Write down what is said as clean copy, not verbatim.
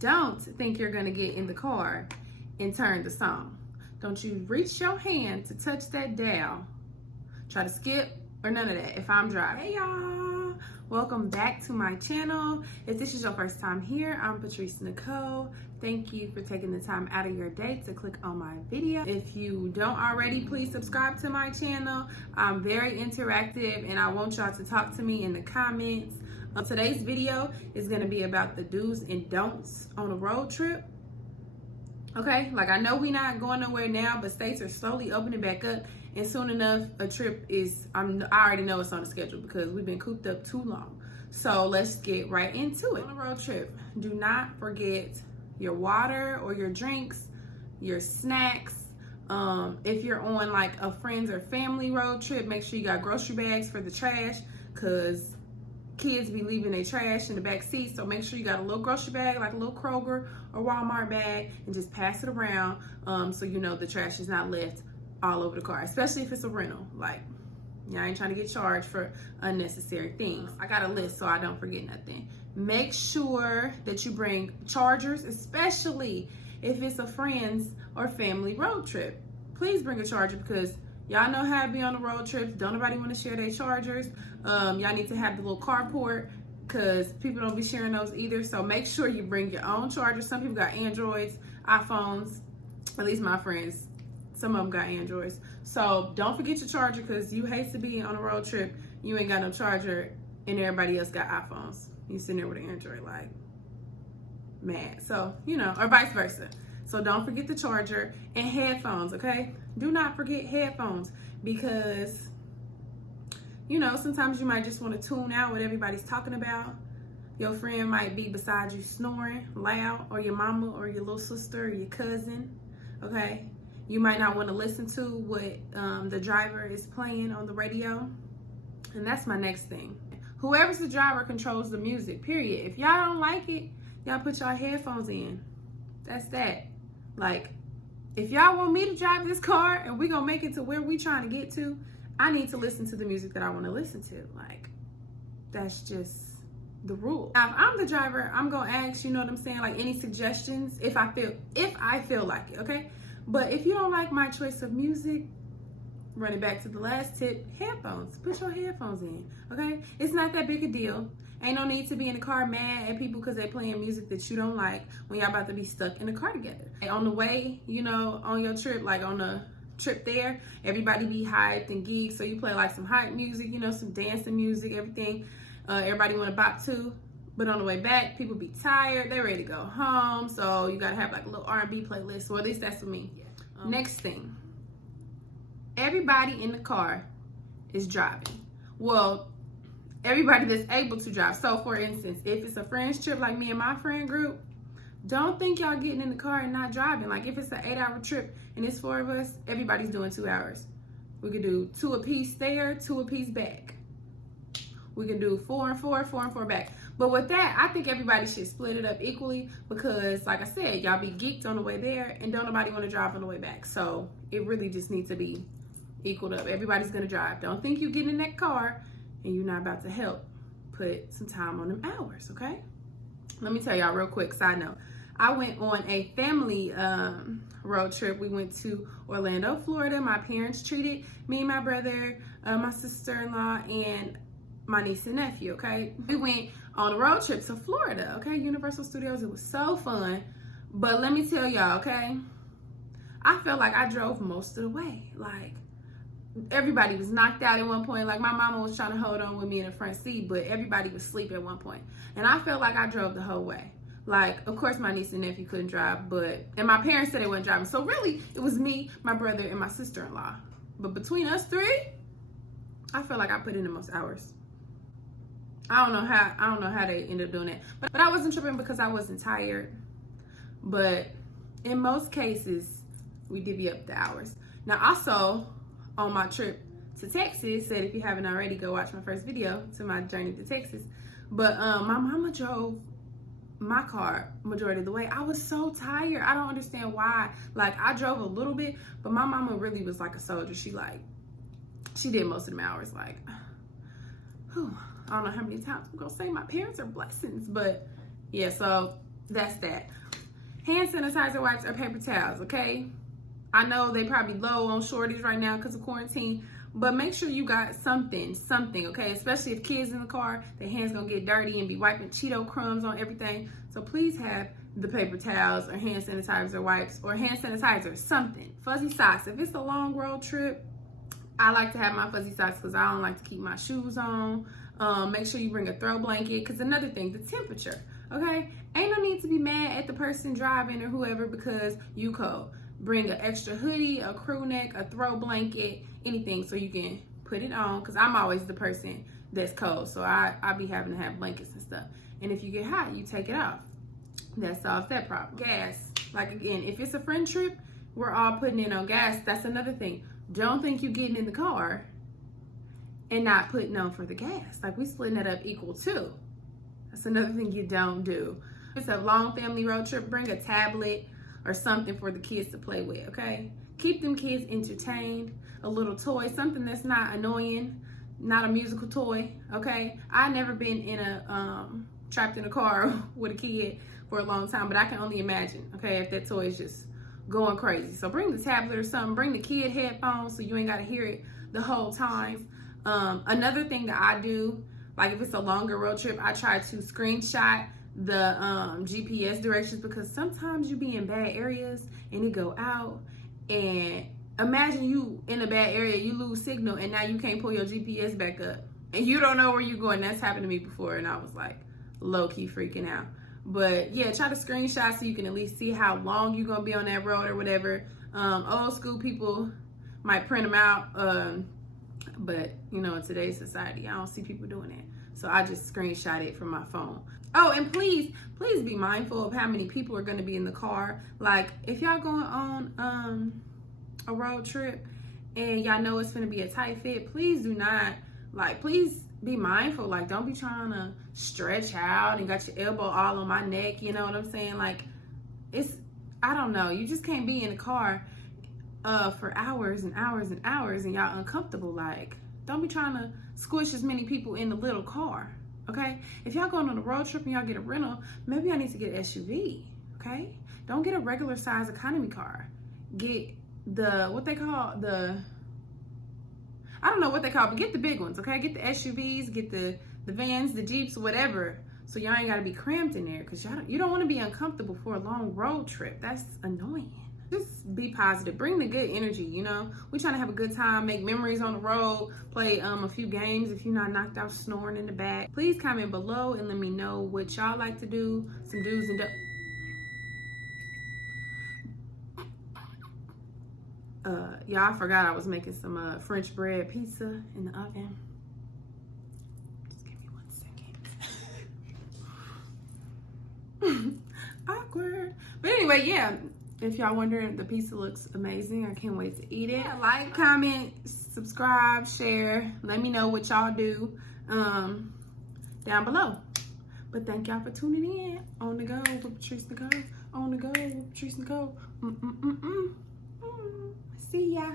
don't think you're gonna get in the car and turn the song. Don't you reach your hand to touch that dial. Try to skip or none of that if I'm driving. Hey y'all, welcome back to my channel. If this is your first time here, I'm Patrice Nicole. Thank you for taking the time out of your day to click on my video. If you don't already, please subscribe to my channel. I'm very interactive and I want y'all to talk to me in the comments. Today's video is gonna be about the do's and don'ts on a road trip. Okay, like I know we're not going nowhere now, but states are slowly opening back up, and soon enough a trip is, I already know it's on the schedule because we've been cooped up too long. So let's get right into it. On a road trip, do not forget your water or your drinks, your snacks. If you're on like a friends or family road trip, make sure you got grocery bags for the trash, because kids be leaving their trash in the back seat. So make sure you got a little grocery bag, like a little Kroger or Walmart bag, and just pass it around so you know the trash is not left all over the car, especially if it's a rental. Like, I ain't trying to get charged for unnecessary things. I got a list so I don't forget nothing. Make sure that you bring chargers, especially if it's a friends or family road trip. Please bring a charger, because y'all know how it be on the road trips. Don't nobody want to share their chargers. Y'all need to have the little carport, because people don't be sharing those either. So make sure you bring your own charger. Some people got Androids, iPhones, at least my friends. Some of them got Androids. So don't forget your charger, because you hate to be on a road trip, you ain't got no charger, and everybody else got iPhones. You sitting there with an Android like, mad. So, you know, or vice versa. So don't forget the charger and headphones, okay? Do not forget headphones, because, you know, sometimes you might just want to tune out what everybody's talking about. Your friend might be beside you snoring loud, or your mama or your little sister or your cousin, okay? You might not want to listen to what the driver is playing on the radio. And that's my next thing. Whoever's the driver controls the music, period. If y'all don't like it, y'all put y'all headphones in. That's that. Like, if y'all want me to drive this car and we gonna make it to where we trying to get to, I need to listen to the music that I want to listen to. Like, that's just the rule. Now, if I'm the driver, I'm gonna ask, you know what I'm saying, like any suggestions if I feel like it, okay? But if you don't like my choice of music, running back to the last tip, headphones. Put your headphones in, okay? It's not that big a deal. Ain't no need to be in the car mad at people because they're playing music that you don't like when y'all about to be stuck in the car together. And on the way, you know, on your trip, like on the trip there, everybody be hyped and geeked. So you play like some hype music, you know, some dancing music, everything. Everybody want to bop to. But on the way back, people be tired. They're ready to go home. So you got to have like a little R&B playlist. Well, at least that's for me. Next thing. Everybody in the car is driving. Well, everybody that's able to drive. So for instance, if it's a friend's trip like me and my friend group, don't think y'all getting in the car and not driving. Like if it's an 8-hour trip and it's 4 of us, everybody's doing 2 hours. We could do 2 apiece there, 2 apiece back. We can do 4 and 4, 4 and 4 back. But with that, I think everybody should split it up equally, because like I said, y'all be geeked on the way there and don't nobody want to drive on the way back. So it really just needs to be equaled up. Everybody's gonna drive. Don't think you get in that car and you're not about to help put some time on them hours, okay? Let me tell y'all real quick, side note. I went on a family road trip. We went to Orlando, Florida. My parents treated me and my brother, my sister-in-law, and my niece and nephew, okay? We went on a road trip to Florida, okay? Universal Studios. It was so fun. But let me tell y'all, okay? I felt like I drove most of the way. Like, everybody was knocked out at one point. Like, my mama was trying to hold on with me in the front seat, but everybody was asleep at one point. And I felt like I drove the whole way. Like, of course, my niece and nephew couldn't drive, and my parents said they weren't driving. So really, it was me, my brother, and my sister-in-law. But between us three, I felt like I put in the most hours. I don't know how they ended up doing it. But I wasn't tripping because I wasn't tired. But in most cases, we divvy up the hours. Now, also, on my trip to Texas, said if you haven't already, go watch my first video to my journey to Texas. But my mama drove my car majority of the way. I was so tired. I don't understand why. Like, I drove a little bit, but my mama really was like a soldier. She did most of them hours. Like, whew, I don't know how many times I'm gonna say my parents are blessings, but yeah, so that's that. Hand sanitizer wipes or paper towels, okay? I know they probably low on shortage right now because of quarantine, but make sure you got something, okay? Especially if kids in the car, their hands gonna get dirty and be wiping Cheeto crumbs on everything. So please have the paper towels or hand sanitizer wipes or hand sanitizer, something. Fuzzy socks. If it's a long road trip, I like to have my fuzzy socks because I don't like to keep my shoes on. Make sure you bring a throw blanket, because another thing, the temperature, okay? Ain't no need to be mad at the person driving or whoever because you cold. Bring an extra hoodie, a crew neck, a throw blanket, anything so you can put it on, because I'm always the person that's cold, so I be having to have blankets and stuff. And if you get hot, you take it off. That solves that problem. Gas, like again, if it's a friend trip, we're all putting in on gas. That's another thing. Don't think you getting in the car and not putting on for the gas. Like, we splitting that up equal too. That's another thing you don't do. If it's a long family road trip, bring a tablet or something for the kids to play with, okay? Keep them kids entertained. A little toy, something that's not annoying, not a musical toy, okay? I've never been in a, trapped in a car with a kid for a long time, but I can only imagine, okay, if that toy is just going crazy. So bring the tablet or something, bring the kid headphones so you ain't gotta hear it the whole time. Another thing that I do, like if it's a longer road trip, I try to screenshot the GPS directions, because sometimes you be in bad areas and it go out, and imagine you in a bad area, you lose signal, and now you can't pull your GPS back up and you don't know where you're going. That's happened to me before, and I was like low-key freaking out. But yeah, try to screenshot so you can at least see how long you're gonna be on that road or whatever. Old school people might print them out, but you know, in today's society, I don't see people doing that. So I just screenshot it from my phone. Oh, and please be mindful of how many people are gonna be in the car. Like, if y'all going on a road trip and y'all know it's gonna be a tight fit, please do not, like, please be mindful. Like, don't be trying to stretch out and got your elbow all on my neck, you know what I'm saying? Like, it's, I don't know, you just can't be in the car for hours and hours and hours and y'all uncomfortable. Like, don't be trying to squish as many people in the little car, okay? If y'all going on a road trip and y'all get a rental, maybe y'all need to get an SUV, okay? Don't get a regular size economy car. Get the, what they call, I don't know what they call, but get the big ones, okay? Get the SUVs, get the vans, the Jeeps, whatever, so y'all ain't gotta be cramped in there, because you don't want to be uncomfortable for a long road trip. That's annoying. Just be positive. Bring the good energy, you know? We're trying to have a good time, make memories on the road, play a few games if you're not knocked out snoring in the back. Please comment below and let me know what y'all like to do, some do's and don'ts. Y'all, I forgot I was making some French bread pizza in the oven. Just give me 1 second. Awkward. But anyway, yeah, if y'all wondering, the pizza looks amazing. I can't wait to eat it. Yeah, like, comment, subscribe, share. Let me know what y'all do down below. But thank y'all for tuning in. On the go with Patrice Nicole. On the go with Patrice Nicole. See ya.